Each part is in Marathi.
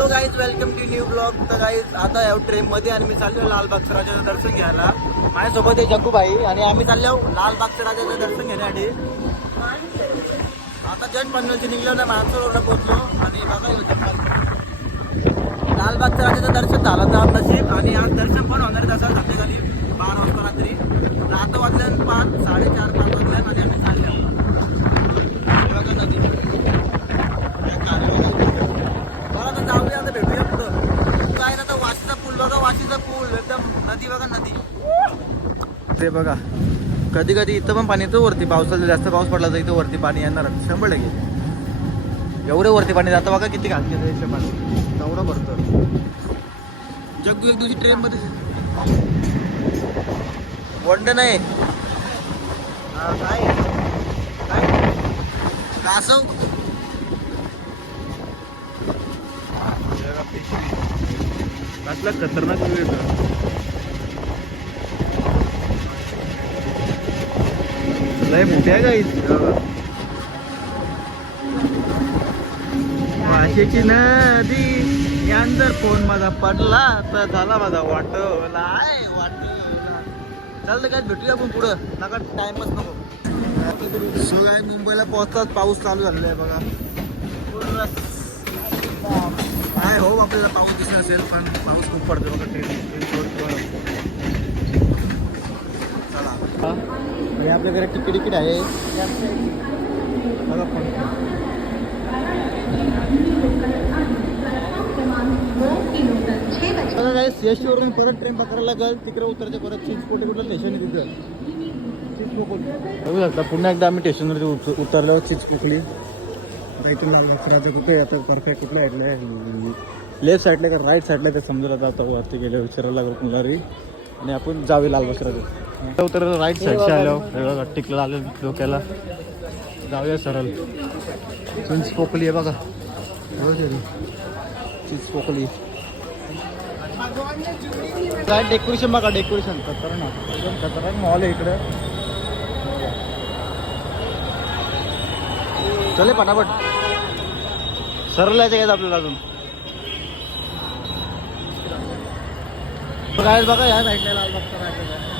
Hello guys welcome to new blog तर गाईज आता या ट्रेन मध्ये आणि मी चाललो लालबागच्या राजाचं दर्शन घ्यायला. माझ्यासोबत आहे जग्गू आणि आम्ही चाललो लालबागच्या राजाचं दर्शन घेण्यासाठी. आता जस्ट पनवेलची निघलो ना माणसं रोडला पोहोचलो आणि बघा ह्यो लालबागच्या राजाचं दर्शन झालं तर नशीब आणि आज दर्शन पण होणार आहे. तसं संध्याकाळी बारा वाजता रात्री. आता वाजल्या पाच साडेचार पाच वाजल्या आणि आम्ही चाललो बघा नदी मला तर जाऊया आता भेटूया पुढं काय ना तर वाशीचा पूल बघा वाशीचा पूल एकदम नदी बघा नदी ते बघा. कधी कधी इथं पण पाणी येतं वरती पावसाचा जास्त पाऊस पडला तर इथं वरती पाणी येणार. शंभर टक्के. एवढे वरती पाणी जातं बघा किती घालते याचं पाणी. एवढं भरतं. जग्गू एक दिवशी ट्रेन मध्ये. वंड नाही. काय? कासव. कसला खतरनाक वेळ येतो लय मोठ्या गाई भाषेची नदी. यान जर फोन माझा पडला तर झाला माझा वाटला वाट चालतं काय भेटूया आपण पुढं. नका टाइमच नको. सो काय मुंबईला पोहोचताच पाऊस चालू झालेला आहे बघा. काय हो आपल्याला पाऊस दिसत असेल पण पाऊस खूप पडतो बघा. ट्रेन चला आणि आपल्याकडे तिकीट तिकीट आहे. बघा पण. बघा काय सी परत ट्रेन पकडायला लागेल. तिकडे उतरायचं परत चिंचपोटी कुठलं स्टेशन आहे तिथं. बघू शकता पुन्हा एकदा आम्ही स्टेशनवरती उत- उतरलो चिंचपोकली आता इथून लाल अक्षराचं कुठे आता परफेक्ट कुठलं आहे लेफ्ट साईडला का राईट साईडला ते समजलं आता आता वरती गेले विचारायला लागलो कुणारी आणि आपण जावे लाल बकराचं तर राईट साईडच्या आलो. टिकलं आलं डोक्याला जाऊया सरळ. चिंच पोकली आहे बघा. चिंच पोकली काय डेकोरेशन बघा डेकोरेशन खतरनाक. खतरनाक मॉल आहे इकडे. चले पटापट. सरळ यायचं काय आपल्याला अजून? काय बघा या साईडला लाल बघता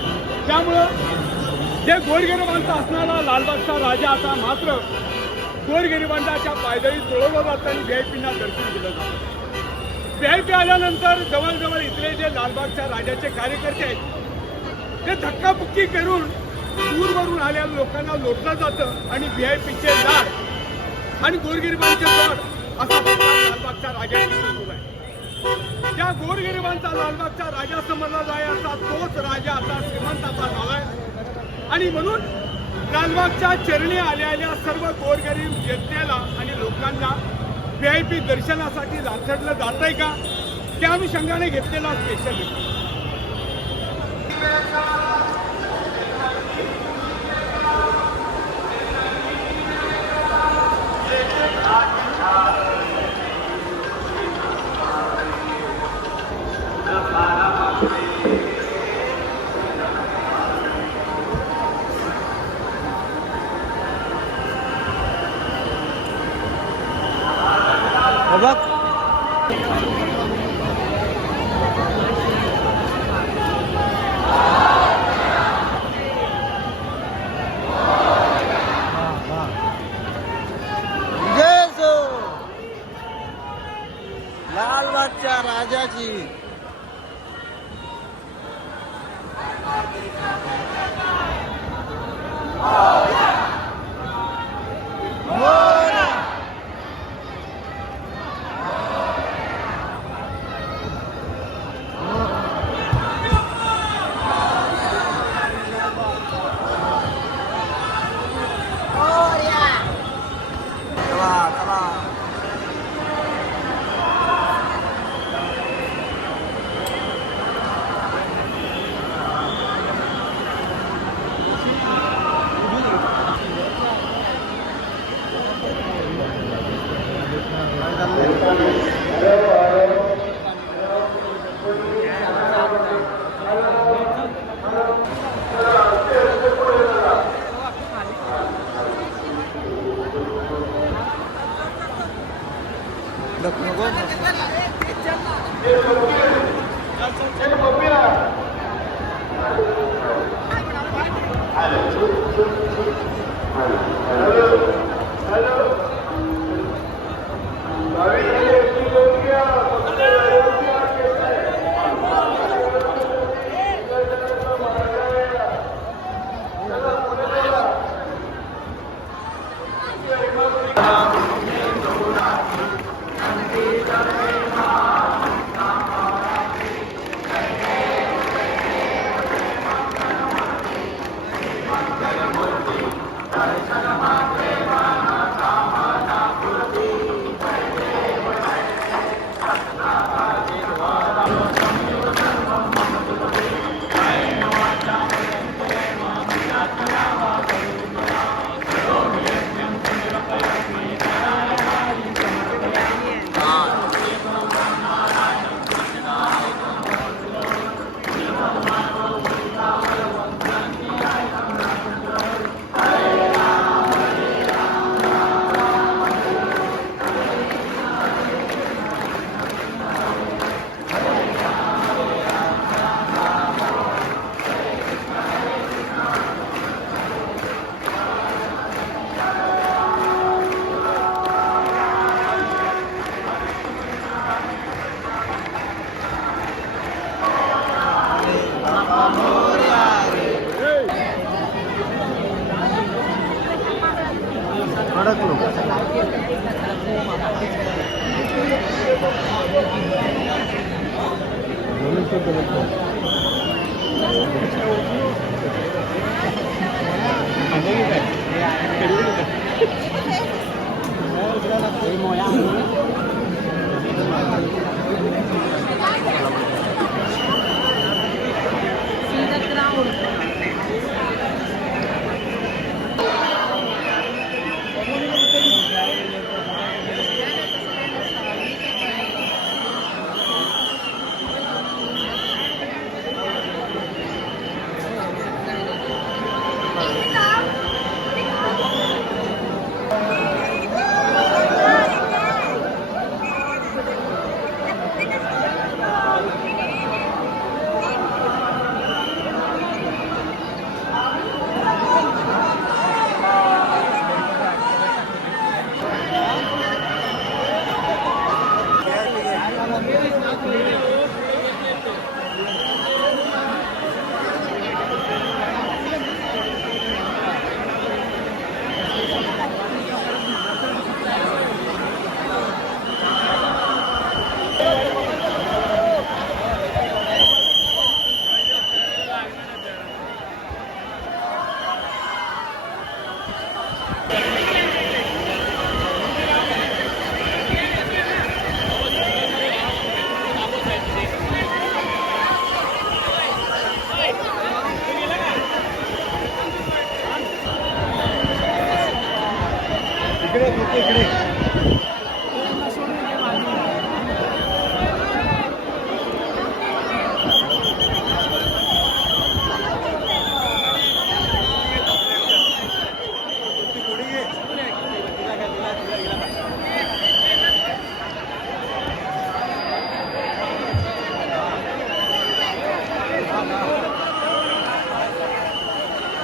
त्यामुळं जे गोरगरिबांचा असणारा लालबागचा राजा आता मात्र गोरगरिबांच्या पायदळी तुळवलं जातं आणि व्हीआयपींना दर्शन दिलं जातं. व्हीआयपी आल्यानंतर जवळजवळ इथले जे लालबागच्या राजाचे कार्यकर्ते आहेत ते धक्काबुक्की करून दूरवरून आल्या लोकांना लोटलं जातं आणि व्हीआयपीचे लाड आणि गोरगरिबांचे दर असा लालबागच्या राजाची त्या गोरगरिबांचा लालबागच्या राजा समजला जायचा तोच राजा आता श्रीमंताचा झालाय. आणि म्हणून लालबागच्या चरणी आलेल्या सर्व गोरगरीब जनतेला आणि लोकांना व्ही आय पी दर्शनासाठी लाथडलं जात आहे का? त्या अनुषंगाने घेतलेला स्पेशल नको कडक इकडे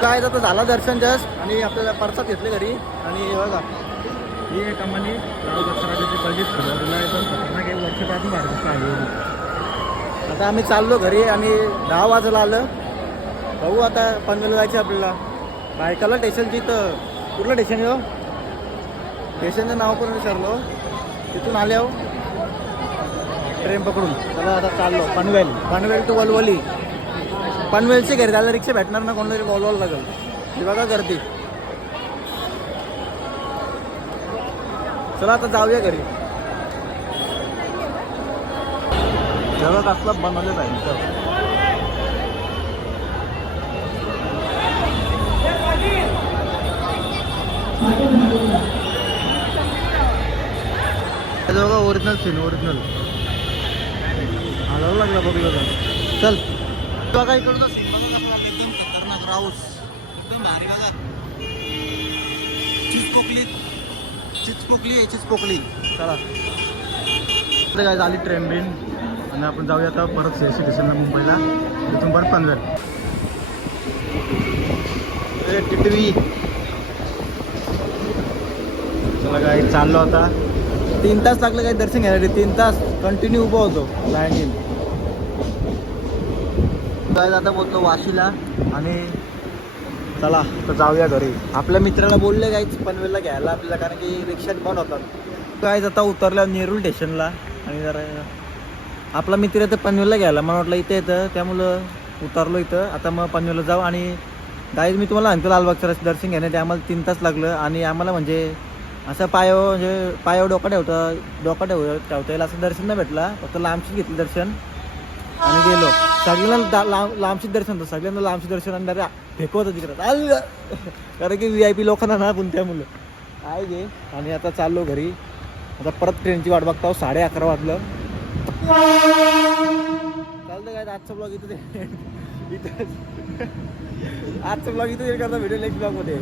काय तर झाला दर्शन जस्ट आणि आपल्याला परसात घेतले घरी. आणि हे बघा. ही एक कंपनी लाल बसराजाची पहिली सुरुवातीला एकदम खतरनाक एक वर्षापासून भारतात आहे. आता आम्ही चाललो घरी आणि दहा वाजला आलं. भाऊ आता पनवेल जायचं आपल्याला. बायकाला स्टेशनची तर कुठलं स्टेशन येऊ स्टेशनचं नाव पण विचारलो. तिथून आल्यावर ट्रेन पकडून. चला आता चाललो. पनवेल. पनवेल टू वलवली. पनवेलची घरी त्याला रिक्षा भेटणार ना कोणतरी बोलवायला लागेल. ती बघा गर्दी. चला आता जाऊया घरी. जवळ असलं बनवलं आहे बघा ओरिजिनल सीन ओरिजिनल हलावं लागला बघलं चल. बघा इकडं एकदम खतरनाक राऊस. एकदम भारी बघा. चीज पोकली चीज पोकली आहे चीज पोकली चला. काय झाली ट्रेन बिन. आणि आपण जाऊया आता परत सी स्टेशनला मुंबईला. तिथून परत पनवेल. टिटवी. चला काय चाललो आता. तीन तास लागले काय दर्शन घ्यायला तीन तास. कंटिन्यू उभा होतो. लाईन आता बोलतो वाशीला. आणि चला तर जाऊया घरी. आपल्या मित्राला बोलले काहीच पनवेलला घ्यायला आपल्याला कारण की रिक्षात बंद होतात. काय आता उतरल्या नेरूळ स्टेशनला. आणि जरा आपला मित्र तर पनवेलला घ्यायला. मला वाटलं इथे येतं त्यामुळं उतरलो इथं. आता मग पनवेलला जाऊ. आणि गाईज मी तुम्हाला सांगतो लालबागचं दर्शन दर्शन घेण्यात आम्हाला तीन तास लागलं. आणि आम्हाला म्हणजे असं पायावर म्हणजे पायावर डोका ठेवतं डोका ठेव ठेवता येईल असं दर्शन नाही भेटला. फक्त लांबशी घेतलं दर्शन. आणि गेलो. सगळ्यांना लांब लांबशी दर्शन होतं. सगळ्यांना लांबशी दर्शन आणि फेकवतं फेकवत होतं तिकडं. कारण की व्ही आय पी लोकांना ना पण त्यामुळं काय गे आणि आता चाललो घरी. आता परत ट्रेनची वाट बघतो साडे अकरा वाजलं. चालतं काय आजचा ब्लॉग इथं इथं आजचा ब्लॉग इथं करता व्हिडिओ नेक्स्ट ब्लॉगमध्ये